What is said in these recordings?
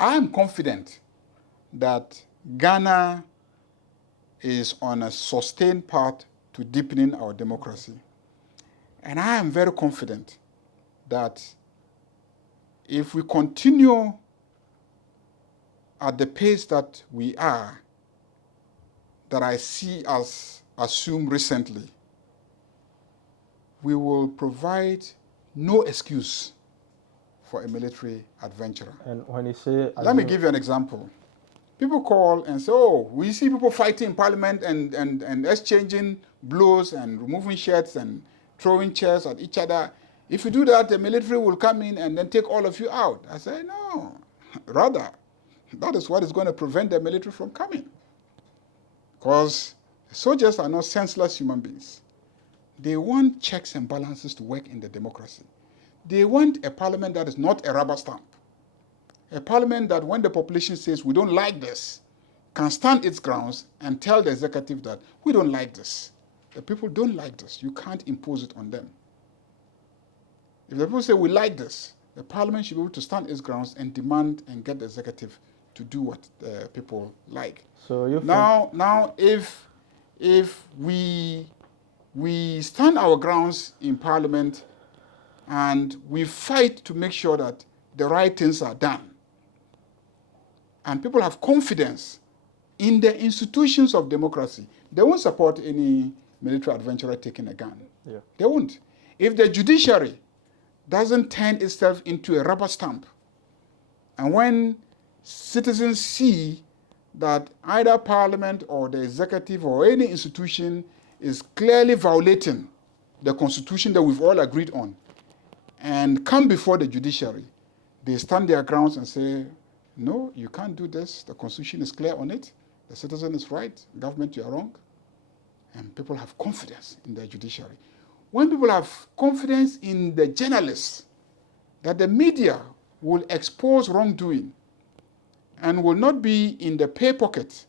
I am confident that Ghana is on a sustained path to deepening our democracy. And I am very confident that if we continue at the pace that we are, that I see us assume recently, we will provide no excuse for a military adventurer. And when you say... Let me give you an example. People call and say, oh, we see people fighting in parliament and exchanging blows and removing shirts and throwing chairs at each other. If you do that, the military will come in and then take all of you out. I say, no, rather, that is what is going to prevent the military from coming. Because soldiers are not senseless human beings. They want checks and balances to work in the democracy. They want a parliament that is not a rubber stamp. A parliament that when the population says, we don't like this, can stand its grounds and tell the executive that we don't like this. The people don't like this. You can't impose it on them. If the people say we like this, the parliament should be able to stand its grounds and demand and get the executive to do what the people like. So you now if we stand our grounds in parliament and we fight to make sure that the right things are done, and people have confidence in the institutions of democracy, they won't support any military adventurer taking a gun. Yeah. They won't. If the judiciary doesn't turn itself into a rubber stamp, and when citizens see that either parliament or the executive or any institution is clearly violating the constitution that we've all agreed on and come before the judiciary, they stand their grounds and say, no, you can't do this. The constitution is clear on it. The citizen is right. Government, you are wrong. And people have confidence in the judiciary. When people have confidence in the journalists, that the media will expose wrongdoing and will not be in the pay pocket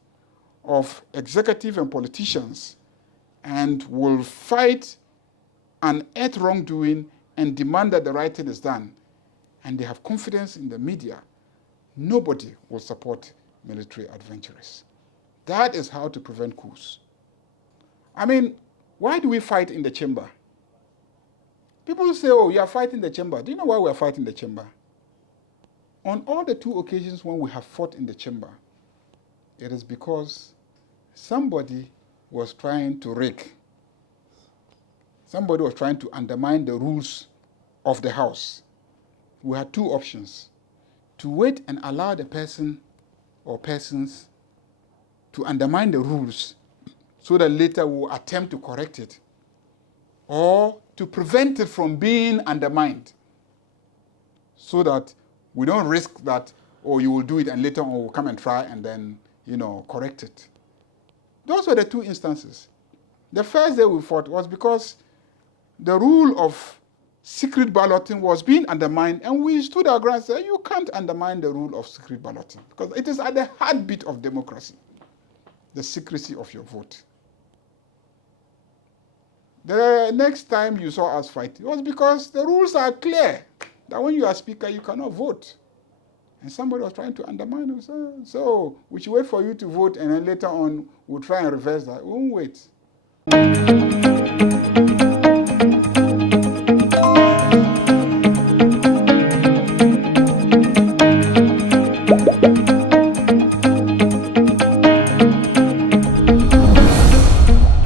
of executive and politicians and will fight and unearth wrongdoing and demand that the right thing is done, and they have confidence in the media, nobody will support military adventurers. That is how to prevent coups. I mean, why do we fight in the chamber? People say, oh, you are fighting the chamber. Do you know why we are fighting the chamber? On all the 2 occasions when we have fought in the chamber, it is because somebody was trying to rig. Somebody was trying to undermine the rules of the House. We had 2 options: to wait and allow the person or persons to undermine the rules so that later we will attempt to correct it, or to prevent it from being undermined so that we don't risk that, oh, you will do it and later on we'll come and try and then, correct it. Those were the 2 instances. The first day we fought was because the rule of secret balloting was being undermined, and we stood our ground and said, you can't undermine the rule of secret balloting because it is at the heartbeat of democracy, the secrecy of your vote. The next time you saw us fight, it was because the rules are clear that when you are speaker, you cannot vote. And somebody was trying to undermine us. So we should wait for you to vote, and then later on, we'll try and reverse that. We won't wait.